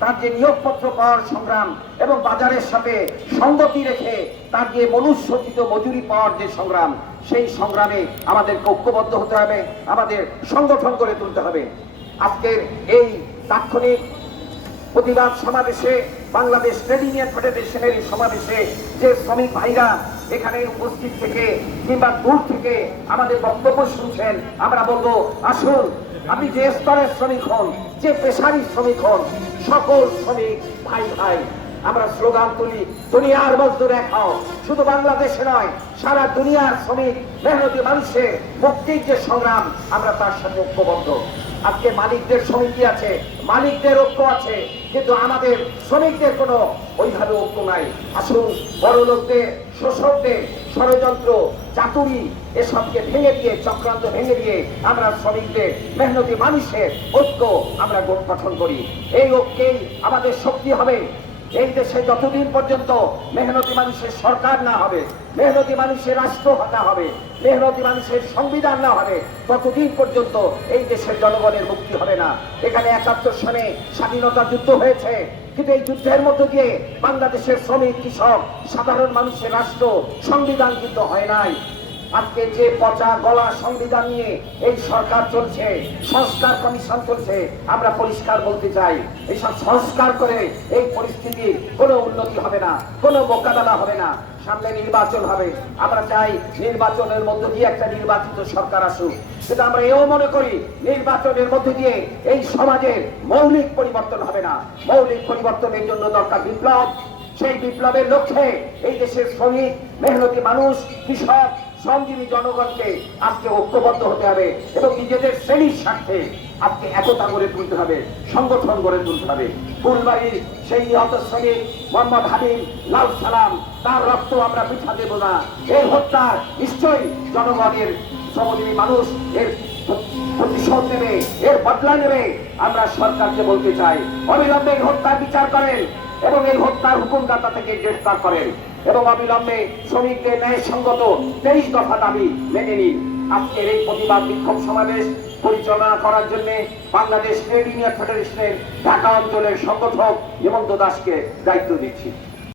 তার যে নিয়োগপত্র পাওয়ার সংগ্রাম এবং বাজারের সাথে সঙ্গতি রেখে তার যে মনুষ্যচিত মজুরি পাওয়ার যে সংগ্রাম, সেই সংগ্রামে আমাদেরকে ঐক্যবদ্ধ হতে হবে, আমাদের সংগঠন করে তুলতে হবে। আজকের এই তাৎক্ষণিক প্রতিবাদ সমাবেশে, বাংলাদেশ ট্রেড ইউনিয়ন ফেডারেশনের সমাবেশে যে শ্রমিক ভাইরা এখানে উপস্থিত থেকে কিংবা দূর থেকে আমাদের বক্তব্য শুনছেন, আমরা বলব, আসুন, আপনি যে স্তরের শ্রমিক হন, যে পেশারি শ্রমিক হন সকল শ্রমিক, ভাই ভাই, আমরা স্লোগান তুলি, দুনিয়ার মজদুর এক হও। শুধু বাংলাদেশে নয়, সারা দুনিয়ার শ্রমিক, মেহনতি মানুষের মুক্তির যে সংগ্রাম, আমরা তার সাথে ঐক্যবদ্ধ। আজকে মালিকদের সমিতি আছে, মালিকদের ঐক্য আছে, কিন্তু আমাদের শ্রমিকদের কোনো ওইভাবে ঐক্য নাই। আসুন বড় লোকদের শোষকদের ষড়যন্ত্র, চাতুরি, এসবকে ভেঙে দিয়ে, চক্রান্ত ভেঙে দিয়ে আমরা শ্রমিকদের মেহনতি মানুষের ঐক্য আমরা গঠন করি। এই ঐক্যেই আমাদের শক্তি হবে। এই দেশে যতদিন পর্যন্ত মেহনতি মানুষের সরকার না হবে, মেহনতি মানুষের রাষ্ট্র না হবে, মেহনতি মানুষের সংবিধান না হবে, ততদিন পর্যন্ত এই দেশের জনগণের মুক্তি হবে না। এখানে একাত্তর সনে স্বাধীনতা যুদ্ধ হয়েছে, কিন্তু এই যুদ্ধের মধ্য দিয়ে বাংলাদেশের শ্রমিক, কৃষক, সাধারণ মানুষের রাষ্ট্র, সংবিধান যুদ্ধ হয় নাই। আজকে যে পচা গলা সংবিধান নিয়ে এই সরকার চলছে, সংস্কার কমিশন চলছে, আমরা পরিষ্কার বলতে চাই এইসব সংস্কার করে এই পরিস্থিতির কোনো উন্নতি হবে না, কোনো মোকাবেলা হবে না, সামনে নির্বাচন হবে। আমরা চাই নির্বাচনের মধ্য দিয়ে একটা নির্বাচিত সরকার আসুক। কিন্তু আমরা এও মনে করি, নির্বাচনের মধ্যে দিয়ে এই সমাজের মৌলিক পরিবর্তন হবে না। মৌলিক পরিবর্তনের জন্য দরকার বিপ্লব। সেই বিপ্লবের লক্ষ্যে এই দেশের শ্রমিক, মেহনতি মানুষ, কৃষক শ্রমজীবী জনগণকে আজকে ঐক্যবদ্ধ হতে হবে এবং নিজেদের শ্রেণির স্বার্থে আজকে একতা গড়ে তুলতে হবে, সংগঠন গড়ে তুলতে হবে। ফুলবাড়ির সেই নিহত শ্রমিক মোহাম্মদ হাবিব, লাল সালাম, তার রক্ত আমরা পিঠা দেব না। এই হত্যা নিশ্চয়ই জনগণের শ্রমজীবী মানুষ এর প্রতিশোধ নেবে, এর বদলা নেবে। আমরা সরকারকে বলতে চাই, অবিলম্বে এই হত্যার বিচার করেন এবং এই হত্যার হুকুমদাতা থেকে গ্রেফতার করেন। এবং অবিলম্বে শ্রমিকদের ন্যায় সঙ্গত তেইশ দফা দাবি মেনে নিন। আজকের এই প্রতিবাদ বিক্ষোভ সমাবেশ পরিচালনা করার জন্য বাংলাদেশ ট্রেড ইউনিয়ন ফেডারেশনের ঢাকা অঞ্চলের সংগঠক হেমন্ত দাসকে দায়িত্ব দিচ্ছি।